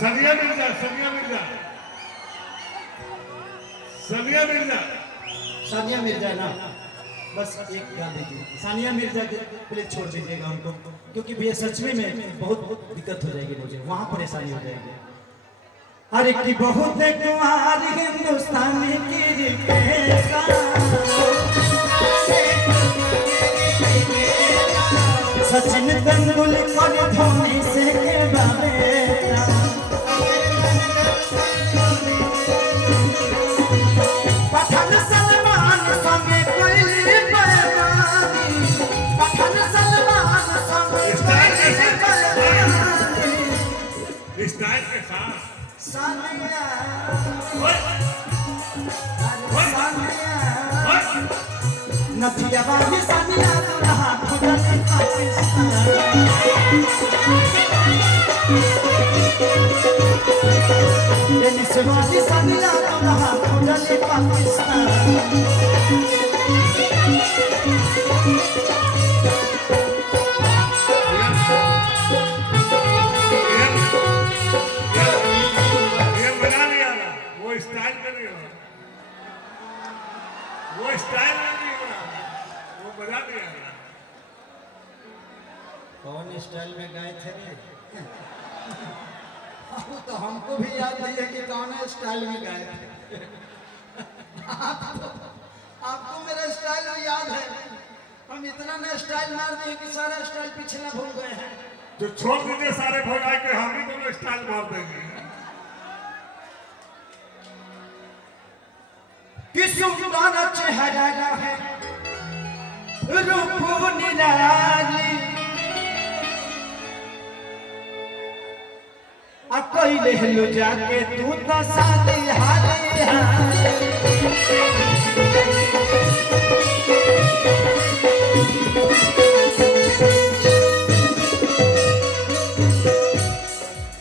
सानिया मिर्जा, सानिया मिर्जा, सानिया मिर्जा, सानिया मिर्जा ना, बस एक गा दीजिए सानिया मिर्जा के, प्लीज छोड़ दीजिएगा उनको, क्योंकि भैया सच में बहुत दिक्कत हो जाएगी, मुझे वहाँ परेशानी हो जाएगी। अरे की बहुत कुमार हिंदुस्तान की सचिन तेंदुलकर धोनी से के बेटा, पठान सलमान संगे कोई बेईमानी, पठान सलमान संगे स्टाइल के साथ सानिया नथिया बाजी सानिया दुल्हा खुदने पाकिस्तान, टेनिस बाजी सानिया दुल्हा खुदने पाकिस्तान। स्टाइल में नहीं हो, वो स्टाइल में नहीं हो, वो मजा नहीं आ रहा। कौन स्टाइल में गाए थे रे? तो हमको भी याद नहीं है कि कौन स्टाइल में गाए थे। आपको मेरा स्टाइल याद है, हम इतना ना स्टाइल मार दिए कि सारा स्टाइल पिछला भूल गए हैं। तो छोड़ दीजिए सारे भगाए के, हम ही दोनों स्टाइल मार देंगे। सुंदर चेहरा है रूप निराली, अकेले लो जाके तू तो शादी हारे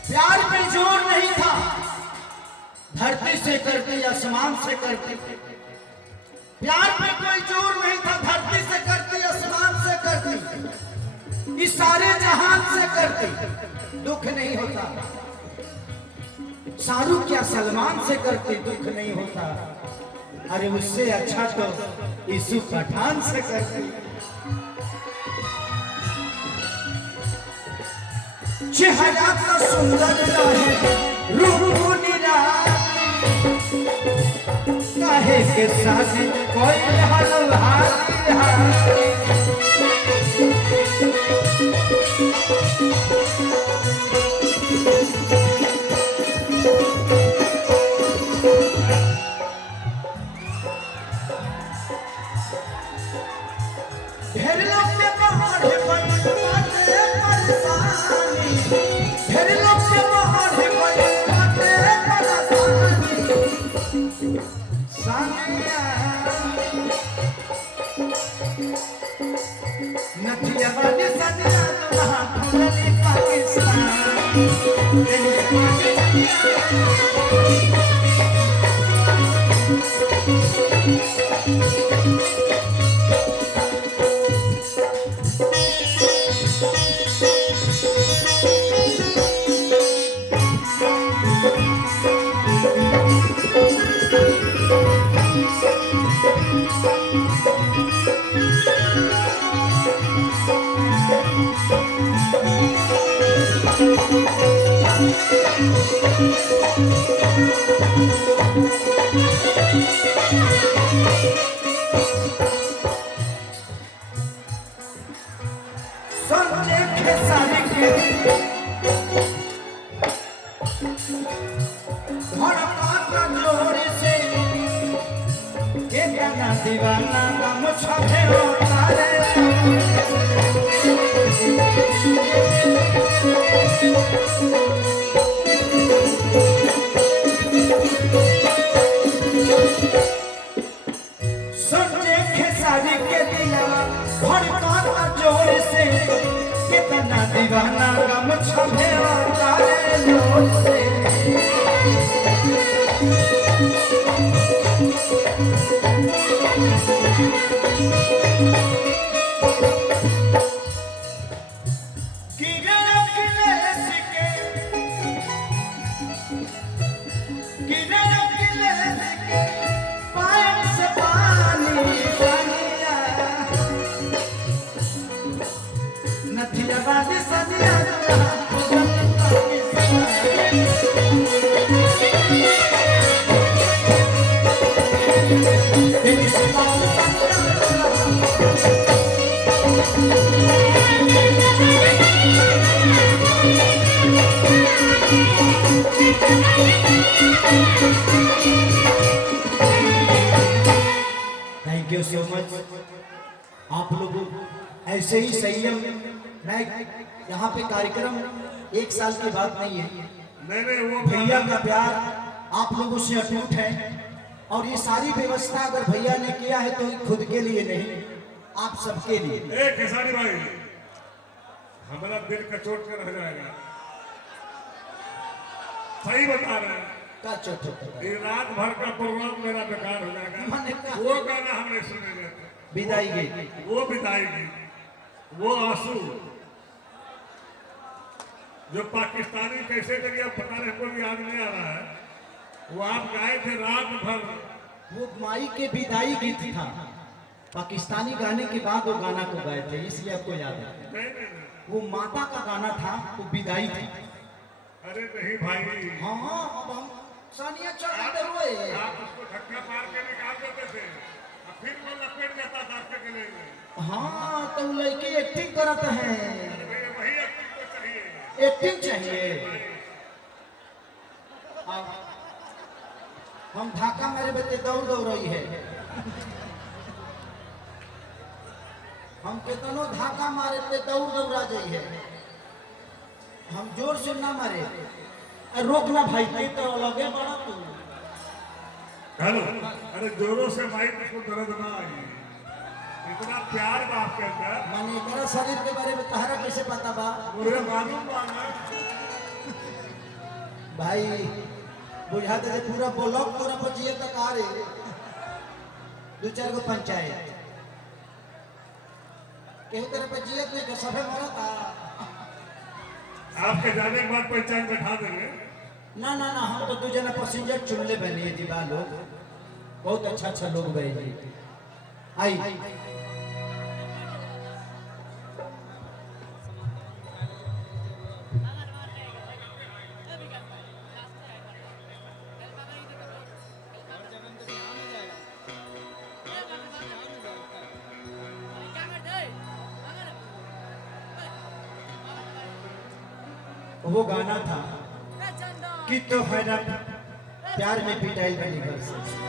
प्यार पे जोर नहीं था, धरती से करती आसमान से करती, प्यार में कोई जोर नहीं था, धरती से करती आसमान से करती, इस सारे जहान से करती, दुख नहीं होता। शाहरुख या सलमान से करती, दुख नहीं होता। अरे उससे अच्छा तो यीशु पठान से करती। चेहरा का सुंदर है रूप निराली, काहे के साथ कोई हलवाई ढेर लोग के बाहर परेशानी, ढेर लोग के बाहर परेशानी, सानिया नथिया वाली सानिया दुल्हा खुदने पाकिस्तान, संजय खेसारी के धड़का जोर से के गाना दीवाना का मुझे होता है, संजय खेसारी के दिलवा धड़का जोर से कितना दीवाना गम छपे होता है जोर से। Thank you so much. आप लोग ऐसे ही संयम, मैं यहाँ पे कार्यक्रम एक साल की बात नहीं है, नहीं वो भैया का प्यार आप लोगों से अटूट है। और ये सारी व्यवस्था अगर भैया ने किया है तो खुद के लिए नहीं, आप सबके लिए। एक खेसारी भाई, हमारा दिल कचोट कर रह जाएगा, सही बता रहे हैं। क्या चोट होता है? ये रात भर का प्रोग्राम मेरा बेकार हो जाएगा। मैंने कहा- वो गाना हमने सुनेंगे, विदाई गई वो बिताई गीत, वो आंसू जो पाकिस्तानी कैसे करिए अब पता नहीं, हमको भी याद नहीं आ रहा है। वो आप गाए थे रात भर, वो माई के विदाई गीत था, पाकिस्तानी गाने के बाद वो गाना को गाए थे, इसलिए आपको याद है। नहीं वो माता का गाना था, वो विदाई थी। अरे नहीं भाई, हाँ अब हम सानिया चढ़ाते हुए आप उसको धक्का मार के निकाल देते थे और फिर वो लपेट जाता था आपके गले में। हाँ तो लड़की एक्टिंग करते हैं, भैया वही एक्टिंग तो चाहिए। एक्टिंग चाहिए। अब हम धाका मारे बच्चे दौड़ दौड़ रही है, हम कितनो धाका मारे थे दौड़ दौड़ा जाई है, हम जोर से ना मारे। रोकना भाई, तू तो लगे बड़ा तू। हेलो, अरे जोरों से भाई उसको दर्द ना आई, इतना प्यार बा आपके अंदर। माने एकरा शरीर के बारे में तहरा कैसे पता बा? मुझे मालूम बा ना। भाई बुझाते थे पूरा ब्लॉक तोरा बचिए तक आ रे, 2-4 गो पंचायत केहू तेरे पे जियत नहीं, सभे मरत था। आपके जाने के बाद पंचायत बैठा देंगे। ना ना ना, हम तो 2 जना पैसेंजर चुनले बनिए जी बा लोग, बहुत अच्छा लोग गए जी। आई वो गाना था कि तो है ना प्यार में पिटाई बनी घर से।